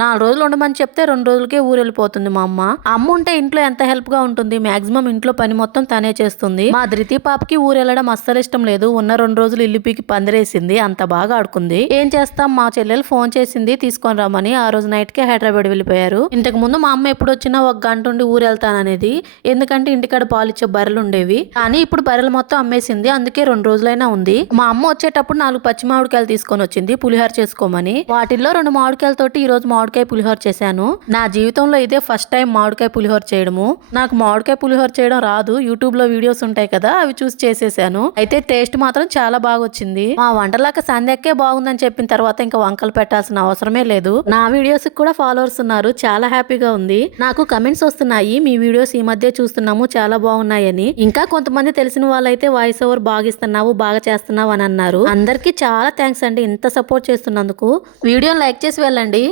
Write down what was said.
4 రోజులు ఉండమని చెప్తే 2 రోజులకే ఊరెళ్ళిపోతుంది మా అమ్మ. అమ్మ ఉంటే ఇంట్లో ఎంత హెల్ప్ గా ఉంటుంది. మాక్సిమం ఇంట్లో పని మొత్తం తనే చేస్తుంది. మా ధృతి పాపకి ఊరెళ్ళడం అస్సలు ఇష్టం లేదు. ఉన్న 2 రోజులు ఇల్లు పీకి పందిరేసింది. అంత బాగా ఆడుకుంది. ఏం చేస్తాం, మా చెల్లెలు ఫోన్ చేసింది తీసుకొని రమ్మని. ఆ రోజు నైట్ కే హైదరాబాద్ వెళ్ళిపోయారు. ఇంతకు ముందు మా అమ్మ ఎప్పుడు వచ్చినా 1 గంట ఉండి ఊరెళ్తాననేది. ఎందుకంటే ఇంటికాడ పాలిచ్చే బర్రెలు ఉండేవి. కానీ ఇప్పుడు బర్రెలు మొత్తం అమ్మేసింది. అందుకే 2 రోజులైనా ఉంది. మా అమ్మ వచ్చేటప్పుడు 4 పచ్చి మామిడికాయలు తీసుకొని వచ్చింది పులిహోర చేసుకోమని. వాటిల్లో 2 మామిడికాయలతోటి ఈ రోజు మామిడికాయ పులిహోర చేశాను. నా జీవితంలో ఇదే ఫస్ట్ టైం మామిడికాయ పులిహోర చేయడము. నాకు మామిడికాయ పులిహోర చేయడం రాదు. యూట్యూబ్ లో వీడియోస్ ఉంటాయి కదా, అవి చూసి చేసేసాను. అయితే టేస్ట్ మాత్రం చాలా బాగా వచ్చింది. మా వంటలాక సంధ్యక్కే బాగుందని చెప్పిన తర్వాత ఇంకా వంకలు పెట్టాల్సిన అవసరమే లేదు. నా వీడియోస్ కూడా ఫాలోవర్స్ ఉన్నారు. చాలా హ్యాపీగా ఉంది. నాకు కమెంట్స్ వస్తున్నాయి, మీ వీడియోస్ ఈ మధ్య చూస్తున్నాము చాలా బాగున్నాయని. ఇంకా కొంతమంది తెలిసిన వాళ్ళైతే వాయిస్ ఓవర్ బాగా ఇస్తున్నావు, బాగా చేస్తున్నావు అని అన్నారు. అందరికీ చాలా థ్యాంక్స్ అండి ఇంత సపోర్ట్ చేస్తున్నందుకు. వీడియోని లైక్ చేసి వెళ్ళండి.